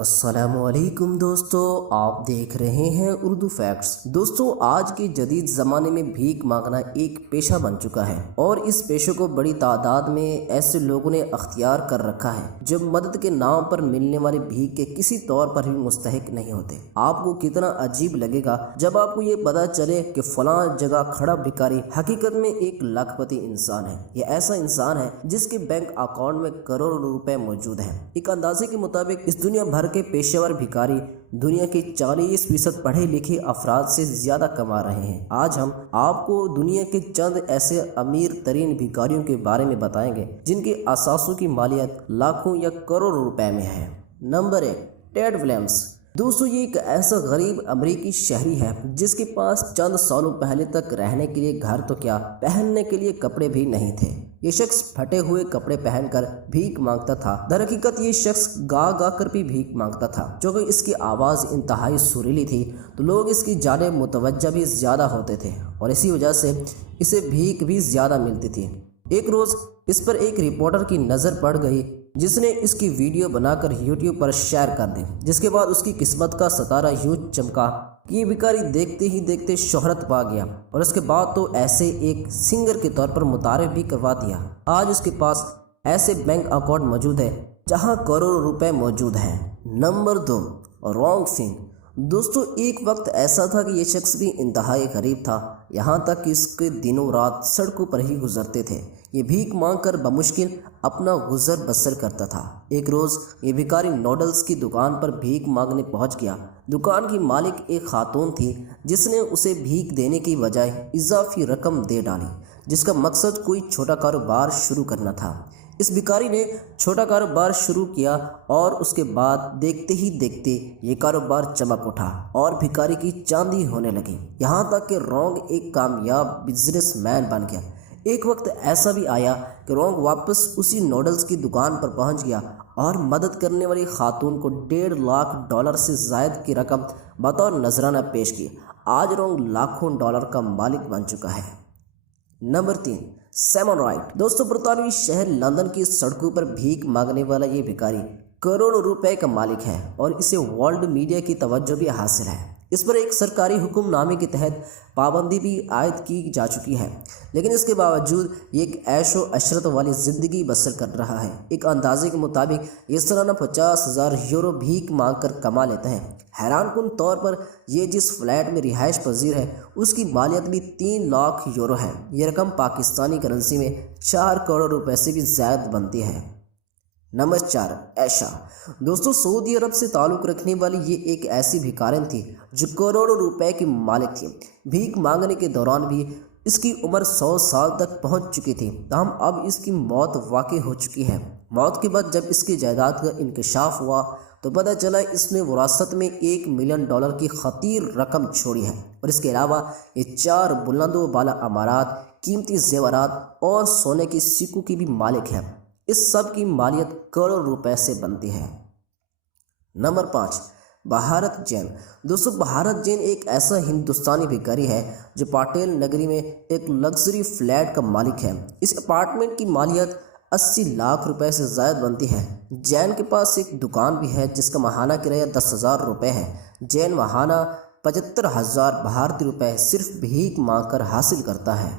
السلام علیکم دوستو، آپ دیکھ رہے ہیں اردو فیکٹس۔ دوستو، آج کے جدید زمانے میں بھیک مانگنا ایک پیشہ بن چکا ہے اور اس پیشے کو بڑی تعداد میں ایسے لوگوں نے اختیار کر رکھا ہے جو مدد کے نام پر ملنے والے بھیک کے کسی طور پر بھی مستحق نہیں ہوتے۔ آپ کو کتنا عجیب لگے گا جب آپ کو یہ پتہ چلے کہ فلاں جگہ کھڑا بھکاری حقیقت میں ایک لاکھ پتی انسان ہے۔ یہ ایسا انسان ہے جس کے بینک اکاؤنٹ میں کروڑوں روپے موجود ہیں۔ ایک اندازے کے مطابق اس دنیا بھر کے پیشہ ور بھکاری دنیا کے 40% پڑھے لکھے افراد سے زیادہ کما رہے ہیں۔ آج ہم آپ کو دنیا کے چند ایسے امیر ترین بھکاریوں کے بارے میں بتائیں گے جن کے اثاثوں کی مالیت لاکھوں یا کروڑوں روپے میں ہے۔ Number 1، Ted Williams. دوستو، یہ ایک ایسا غریب امریکی شہری ہے جس کے پاس چند سالوں پہلے تک رہنے کے لیے گھر تو کیا، پہننے کے لیے کپڑے بھی نہیں تھے۔ یہ شخص پھٹے ہوئے کپڑے پہن کر بھیک مانگتا تھا۔ در حقیقت یہ شخص گا گا کر بھی بھیک مانگتا تھا۔ چونکہ اس کی آواز انتہائی سریلی تھی تو لوگ اس کی جانب متوجہ بھی زیادہ ہوتے تھے اور اسی وجہ سے اسے بھیک بھی زیادہ ملتی تھی۔ ایک روز اس پر ایک رپورٹر کی نظر پڑ گئی جس نے اس کی ویڈیو بنا کر یوٹیوب پر شیئر کر دی، جس کے بعد اس کی قسمت کا ستارہ یوں چمکا کہ یہ بھکاری دیکھتے ہی دیکھتے شہرت پا گیا اور اس کے بعد تو ایسے ایک سنگر کے طور پر متعارف بھی کروا دیا۔ آج اس کے پاس ایسے بینک اکاؤنٹ موجود ہے جہاں کروڑوں روپے موجود ہیں۔ نمبر 2، رونگ فنگ۔ دوستو، ایک وقت ایسا تھا کہ یہ شخص بھی انتہائی غریب تھا، یہاں تک کہ اس کے دنوں رات سڑکوں پر ہی گزرتے تھے۔ یہ بھیک مانگ کر بمشکل اپنا گزر بسر کرتا تھا۔ ایک روز یہ بھکاری نوڈلز کی دکان پر بھیک مانگنے پہنچ گیا۔ دکان کی مالک ایک خاتون تھی جس نے اسے بھیک دینے کی بجائے اضافی رقم دے ڈالی، جس کا مقصد کوئی چھوٹا کاروبار شروع کرنا تھا۔ اس بھکاری نے چھوٹا کاروبار شروع کیا اور اس کے بعد دیکھتے ہی دیکھتے یہ کاروبار چمک اٹھا اور بھکاری کی چاندی ہونے لگی، یہاں تک کہ رونگ ایک کامیاب بزنس مین بن گیا۔ ایک وقت ایسا بھی آیا کہ رونگ واپس اسی نوڈلز کی دکان پر پہنچ گیا اور مدد کرنے والی خاتون کو $1.5 سے زائد کی رقم بطور نذرانہ پیش کی۔ آج رونگ لاکھوں ڈالر کا مالک بن چکا ہے۔ Number 3، Simon Wright. دوستو، برطانوی شہر لندن کی سڑکوں پر بھیک مانگنے والا یہ بھکاری کروڑوں روپے کا مالک ہے اور اسے ورلڈ میڈیا کی توجہ بھی حاصل ہے۔ اس پر ایک سرکاری حکم نامے کے تحت پابندی بھی عائد کی جا چکی ہے، لیکن اس کے باوجود یہ ایک عیش و عشرت والی زندگی بسر کر رہا ہے۔ ایک اندازے کے مطابق یہ سالانہ 50,000 یورو بھیک مانگ کر کما لیتا ہے۔ حیران کن طور پر یہ جس فلیٹ میں رہائش پذیر ہے اس کی مالیت بھی 3 لاکھ یورو ہے۔ یہ رقم پاکستانی کرنسی میں 4 کروڑ روپے سے بھی زائد بنتی ہے۔ نمبر 4، عائشہ۔ دوستو، سعودی عرب سے تعلق رکھنے والی یہ ایک ایسی بھکارن تھی جو کروڑوں روپے کی مالک تھی۔ بھیک مانگنے کے دوران بھی اس کی عمر 100 سال تک پہنچ چکی تھی، تاہم اب اس کی موت واقع ہو چکی ہے۔ موت کے بعد جب اس کی جائیداد کا انکشاف ہوا تو پتہ چلا اس نے وراثت میں $1 ملین کی خطیر رقم چھوڑی ہے اور اس کے علاوہ یہ 4 بلند و بالا عمارات، قیمتی زیورات اور سونے کے سکوں کی بھی مالک ہے۔ اس سب کی مالیت کروڑ روپے سے بنتی ہے۔ نمبر 5، بھارت جین۔ دوستو، بھارت جین ایک ایسا ہندوستانی بھکاری ہے جو پاٹیل نگری میں ایک لگژری فلیٹ کا مالک ہے۔ اس اپارٹمنٹ کی مالیت 80 لاکھ روپے سے زائد بنتی ہے۔ جین کے پاس ایک دکان بھی ہے جس کا ماہانہ کرایہ 10,000 روپے ہے۔ جین ماہانہ 75,000 بھارتی روپے صرف بھیک مانگ کر حاصل کرتا ہے۔